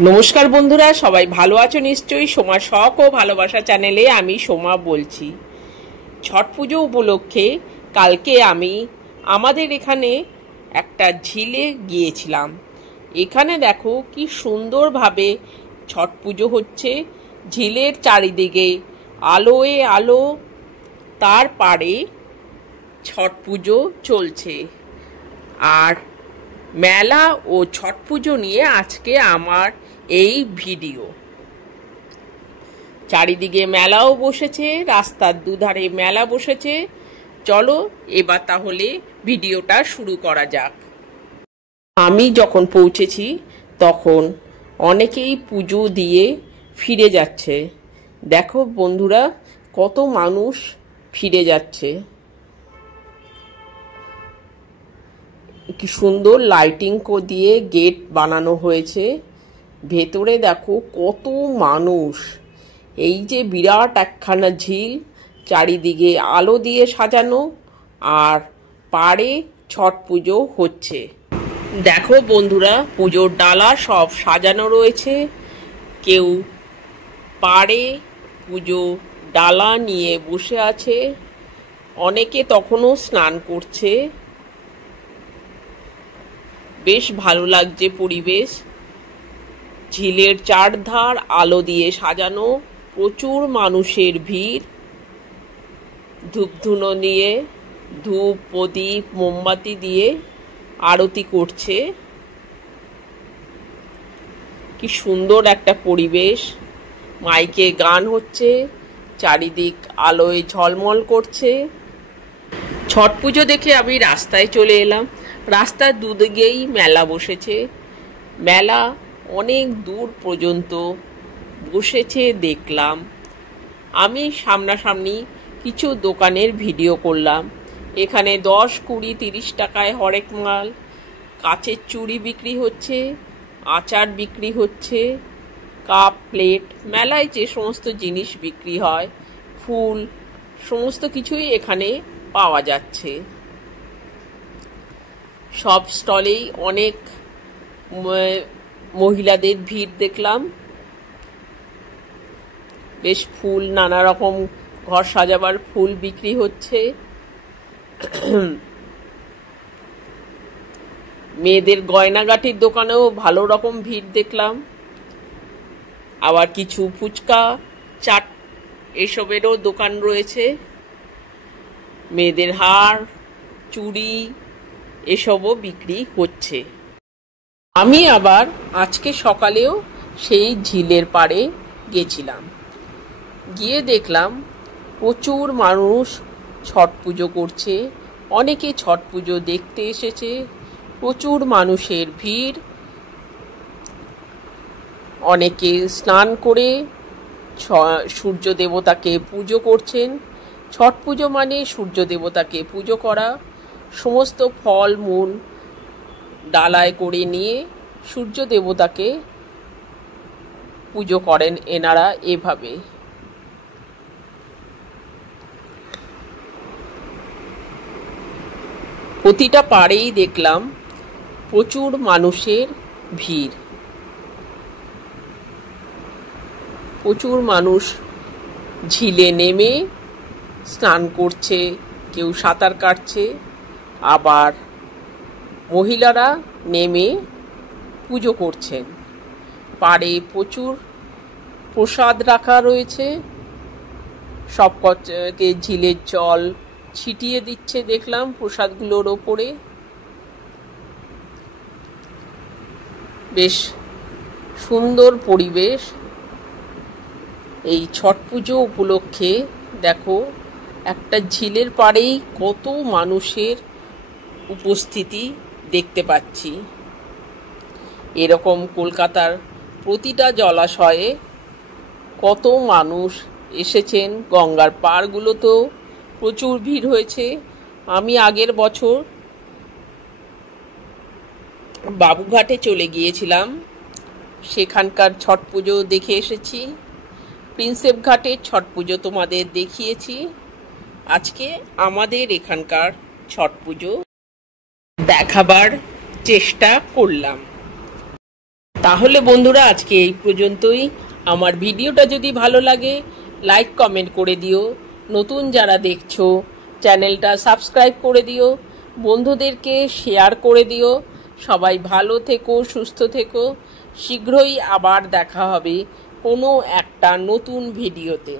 নমস্কার বন্ধুরা, সবাই ভালো আছো নিশ্চয়ই। সোমা শখ ও ভালোবাসা চ্যানেলে আমি সোমা বলছি। ছট পুজো উপলক্ষে কালকে আমি আমাদের এখানে একটা ঝিলে গিয়েছিলাম। এখানে দেখো কি সুন্দরভাবে ছট পুজো হচ্ছে। ঝিলের চারিদিকে আলোয় আলো, তার পাড়ে ছট পুজো চলছে। আর মেলা ও ছট পুজো নিয়ে আজকে আমার এই ভিডিও। চারিদিকে মেলাও বসেছে, রাস্তার দুধারে মেলা বসেছে। চলো এবার তাহলে ভিডিওটা শুরু করা যাক। আমি যখন পৌঁছেছি তখন অনেকেই পুজো দিয়ে ফিরে যাচ্ছে। দেখো বন্ধুরা, কত মানুষ ফিরে যাচ্ছে। কি সুন্দর লাইটিং দিয়ে গেট বানানো হয়েছে। ভেতরে দেখো কত মানুষ। এই যে বিরাট একখানা ঝিল, চারিদিকে আলো দিয়ে সাজানো, আর পাড়ে ছট পুজো হচ্ছে। দেখো বন্ধুরা, পুজোর ডালা সব সাজানো রয়েছে। কেউ পাড়ে পুজো ডালা নিয়ে বসে আছে, অনেকে তখনও স্নান করছে। বেশ ভালো লাগছে পরিবেশ। ঝিলের চারধার আলো দিয়ে সাজানো, প্রচুর মানুষের ভিড়। ধূপধুনো নিয়ে, ধূপ প্রদীপ মোমবাতি দিয়ে আরতি করছে। কি সুন্দর একটা পরিবেশ। মাইকে গান হচ্ছে, চারিদিক আলোয় ঝলমল করছে। ছট পুজো দেখে আমি রাস্তায় চলে এলাম। রাস্তার দুদিকেই মেলা বসেছে। মেলা অনেক দূর পর্যন্ত বসেছে দেখলাম। আমি সামনাসামনি কিছু দোকানের ভিডিও করলাম। এখানে 10, 20, 30 টাকায় হরেক মাল। কাচের চুড়ি বিক্রি হচ্ছে, আচার বিক্রি হচ্ছে, কাপ প্লেট, মেলায় যে সমস্ত জিনিস বিক্রি হয়, ফুল, সমস্ত কিছুই এখানে পাওয়া যাচ্ছে। সব স্টলেই অনেক মহিলাদের ভিড় দেখলাম। বেশ ফুল, নানা রকম ঘর সাজাবার ফুল বিক্রি হচ্ছে। মেয়েদের গয়নাগাটির দোকানেও ভালো রকম ভিড় দেখলাম। আবার কিছু ফুচকা, চাট এসবেরও দোকান রয়েছে। মেয়েদের হার, চুড়ি এসবও বিক্রি হচ্ছে। আমি আবার আজকে সকালেও সেই ঝিলের পাড়ে গেছিলাম। গিয়ে দেখলাম প্রচুর মানুষ ছট পুজো করছে। অনেকে ছট পুজো দেখতে এসেছে। প্রচুর মানুষের ভিড়। অনেকে স্নান করে সূর্য দেবতাকে পুজো করছেন। ছট পুজো মানে সূর্য দেবতাকে পুজো করা। সমস্ত ফল মূল ডালায় করে নিয়ে সূর্য দেবতাকে পুজো করেন এনারা এভাবে। প্রতিটা পাড়েই দেখলাম প্রচুর মানুষের ভিড়। প্রচুর মানুষ ঝিলে নেমে স্নান করছে, কেউ সাঁতার কাটছে, আবার মহিলারা নেমে পুজো করছেন। পাড়ে প্রচুর প্রসাদ রাখা রয়েছে। সবকে ঝিলের জল ছিটিয়ে দিচ্ছে দেখলাম প্রসাদগুলোর ওপরে। বেশ সুন্দর পরিবেশ। এই ছট পুজো উপলক্ষে দেখো একটা ঝিলের পাড়েই কত মানুষের উপস্থিতি দেখতে পাচ্ছি। এরকম কলকাতার প্রতিটা জলাশয়ে কত মানুষ এসেছেন। গঙ্গার পাড়গুলোতেও প্রচুর ভিড় হয়েছে। আমি আগের বছর বাবুঘাটে চলে গিয়েছিলাম, সেখানকার ছট পুজো দেখে এসেছি। প্রিন্সেপ ঘাটের ছট পুজো তোমাদের দেখিয়েছি। আজকে আমাদের এখানকার ছট পুজো দেখাবার চেষ্টা করলাম। তাহলে বন্ধুরা আজকে এই পর্যন্তই। আমার ভিডিওটা যদি ভালো লাগে লাইক কমেন্ট করে দিও, নতুন যারা দেখছো চ্যানেলটা সাবস্ক্রাইব করে দিও, বন্ধুদেরকে শেয়ার করে দিও। সবাই ভালো থেকো, সুস্থ থেকো। শীঘ্রই আবার দেখা হবে কোনো একটা নতুন ভিডিওতে।